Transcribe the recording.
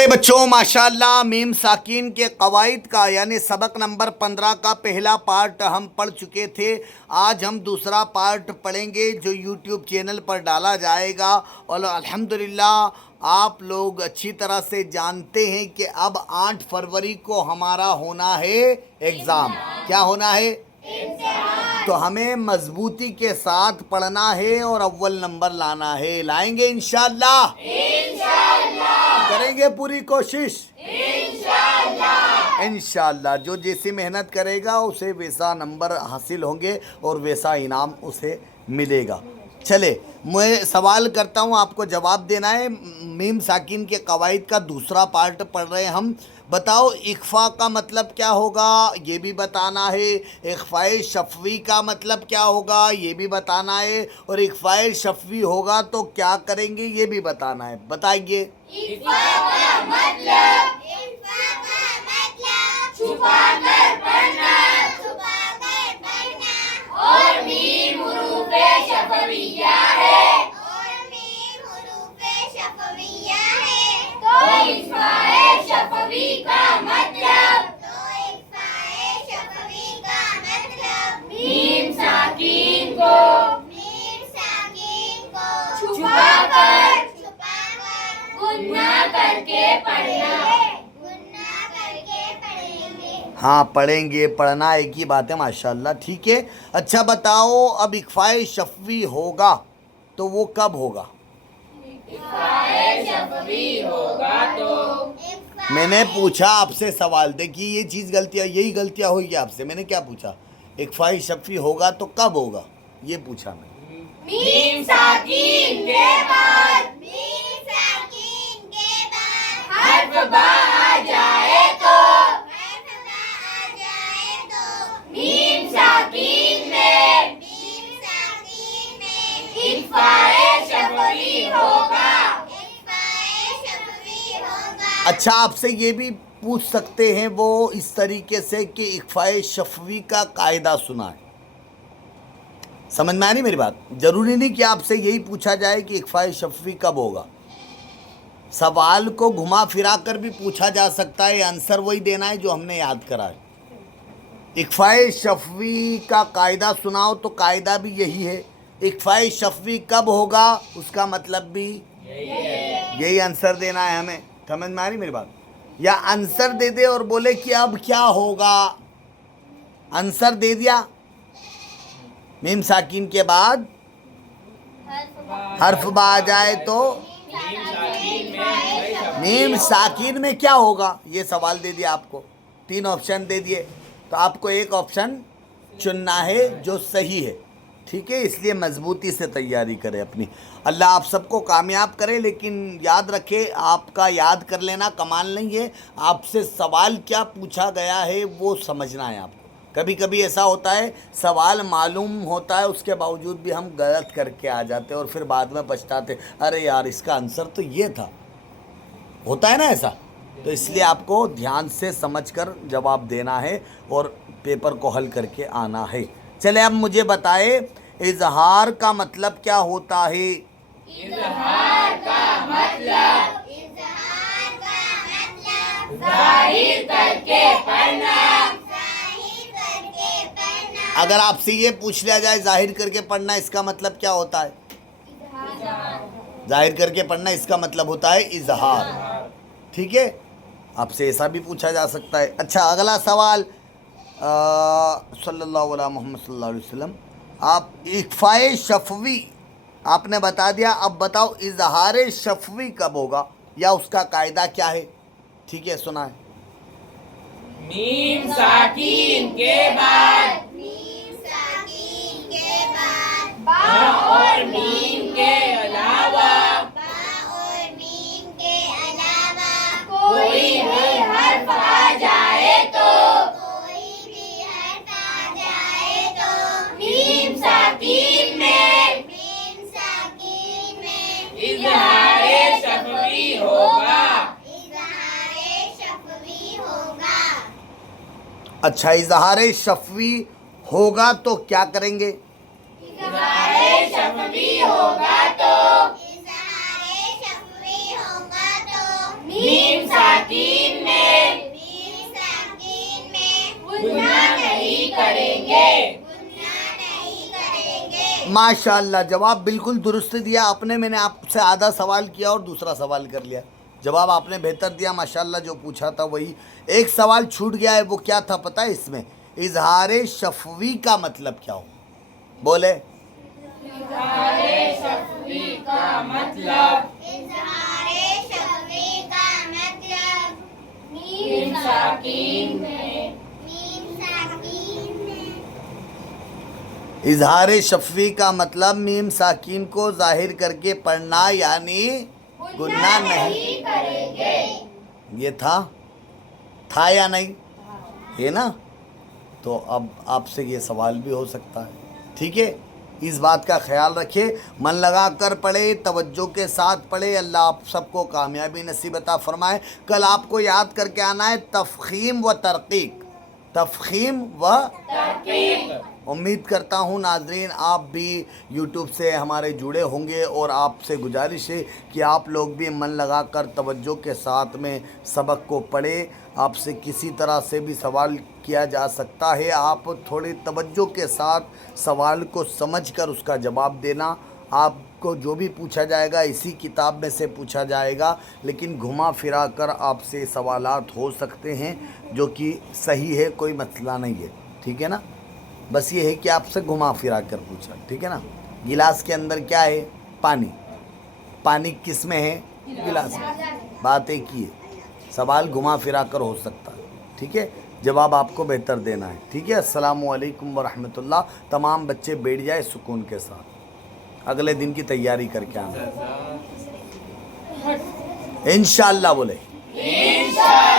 अरे बच्चों माशाल्लाह मीम साकिन के कवाइद का यानी सबक नंबर 15 का पहला पार्ट हम पढ़ चुके थे। आज हम दूसरा पार्ट पढ़ेंगे जो यूट्यूब चैनल पर डाला जाएगा। और अल्हम्दुलिल्लाह आप लोग अच्छी तरह से जानते हैं कि अब 8 फरवरी को हमारा होना है एग्ज़ाम। क्या होना है? तो हमें मजबूती के साथ पढ़ना है और अव्वल नंबर लाना है। लाएंगे इंशाअल्लाह? करेंगे पूरी कोशिश इंशाअल्लाह। जो जैसी मेहनत करेगा उसे वैसा नंबर हासिल होंगे और वैसा इनाम उसे मिलेगा। चले मैं सवाल करता हूँ, आपको जवाब देना है। मीम साकिन के कवाइद का दूसरा पार्ट पढ़ रहे हैं हम। बताओ इख्फा का मतलब क्या होगा, ये भी बताना है। इख्फाए शफवी का मतलब क्या होगा, ये भी बताना है। और इख्फाए शफवी होगा तो क्या करेंगे, ये भी बताना है। बताइए। इख्फा का मतलब छुपाकर पढ़ना और मीम हुरूफे शफविया है। तो इख्फाए शफवी का मतलब मीम साकिन को छुपाकर गुन्ना करके पढ़ना। हाँ पढ़ेंगे, पढ़ना एक ही बात है माशाल्लाह। ठीक है, अच्छा बताओ अब इख्फाए शफवी होगा तो वो कब होगा? इख्फाए शफवी होगा तो मैंने पूछा आपसे सवाल, देखिए ये चीज़ गलतियाँ, यही गलतियाँ हुई आपसे। मैंने क्या पूछा? इख्फाए शफवी होगा तो कब होगा, ये पूछा मैं। मीम साकिन के बाद हर्फ बा आ जाए तो मीम साकिन में इख्फाए शफवी होगा। अच्छा आपसे ये भी पूछ सकते हैं वो इस तरीके से कि इख्फाए शफवी का कायदा सुना है। समझ में आ रही मेरी बात? ज़रूरी नहीं कि आपसे यही पूछा जाए कि इख्फाए शफवी कब होगा। सवाल को घुमा फिरा कर भी पूछा जा सकता है, आंसर वही देना है जो हमने याद करा है। इख्फाए शफवी का कायदा सुनाओ तो कायदा भी यही है। इख्फाए शफवी कब होगा उसका मतलब भी यही आंसर देना है हमें। समझ में आ रही मेरी बात? या आंसर दे दे और बोले कि अब क्या होगा। आंसर दे दिया, मीम साकिन के बाद हर्फ बा आ जाए तो मीम साकिन में क्या होगा, ये सवाल दे दिया आपको। 3 ऑप्शन दे दिए तो आपको एक ऑप्शन चुनना है जो सही है। ठीक है, इसलिए मजबूती से तैयारी करें अपनी। अल्लाह आप सबको कामयाब करे। लेकिन याद रखें, आपका याद कर लेना कमाल नहीं है, आपसे सवाल क्या पूछा गया है वो समझना है आपको। कभी कभी ऐसा होता है सवाल मालूम होता है उसके बावजूद भी हम गलत करके आ जाते हैं और फिर बाद में पछताते, अरे यार इसका आंसर तो ये था। होता है ना ऐसा? तो इसलिए आपको ध्यान से समझकर जवाब देना है और पेपर को हल करके आना है। चले अब मुझे बताए इजहार का मतलब क्या होता है? इज़हार का मतलब जाहिर करके पढ़ना। अगर आपसे ये पूछ लिया जाए जाहिर करके पढ़ना इसका मतलब क्या होता है? जाहिर करके पढ़ना इसका मतलब होता है इजहार। ठीक है, आपसे ऐसा भी पूछा जा सकता है। अच्छा अगला सवाल, सल्लल्लाहु अलैहि मोहम्मद सल्लल्लाहु अलैहि वसल्लम, आप इख्फाए शफवी आपने बता दिया, अब बताओ इजहार शफवी कब होगा या उसका कायदा क्या है? ठीक है, सुना है। मीम साकिन के बाद बा और मीम के अलावा कोई भी हर्फ आ जाए तो मीम साकिन में इज़हारे शफवी होगा। अच्छा इजहार शफवी होगा तो क्या करेंगे? इज़हारे शफवी होगा तो मीम माशाल्लाह, जवाब बिल्कुल दुरुस्त दिया आपने। मैंने आपसे आधा सवाल किया और दूसरा सवाल कर लिया। जवाब आपने बेहतर दिया माशाल्लाह। जो पूछा था वही। एक सवाल छूट गया है, वो क्या था पता है? इसमें इजहार शफवी का मतलब क्या हो? बोले। इज़हारे शफ़वी का मतलब मीम साकीन में इजहार शफवी का मतलब मीम साकिन को जाहिर करके पढ़ना, यानी गुनाह नहीं करेंगे। ये था या नहीं? है ना? तो अब आपसे ये सवाल भी हो सकता है। ठीक है, इस बात का ख्याल रखिए, मन लगा कर पढ़े, तवज्जो के साथ पढ़े। अल्लाह आप सबको कामयाबी नसीब अता फरमाए। कल आपको याद करके आना है तफ़ख़ीम व तरक़ीक़। तफ़ख़ीम व तरकीब। उम्मीद करता हूँ नाज़रीन आप भी यूट्यूब से हमारे जुड़े होंगे, और आपसे गुजारिश है कि आप लोग भी मन लगा कर तवज्जो के साथ में सबक को पढ़े। आपसे किसी तरह से भी सवाल किया जा सकता है, आप थोड़ी तवज्जो के साथ सवाल को समझकर उसका जवाब देना। आपको जो भी पूछा जाएगा इसी किताब में से पूछा जाएगा, लेकिन घुमा फिरा कर आपसे सवालात हो सकते हैं, जो कि सही है, कोई मसला नहीं है। ठीक है ना? बस ये है कि आपसे घुमा फिरा कर पूछा। ठीक है ना? गिलास के अंदर क्या है? पानी। पानी किस में है? गिलास में। बात एक ही है, सवाल घुमा फिरा कर हो सकता है। ठीक है, जवाब आपको बेहतर देना है। ठीक है। अस्सलामु अलैकुम व रहमतुल्लाह। तमाम बच्चे बैठ जाए सुकून के साथ, अगले दिन की तैयारी करके आना इंशाअल्लाह। बोले इंशाअल्लाह।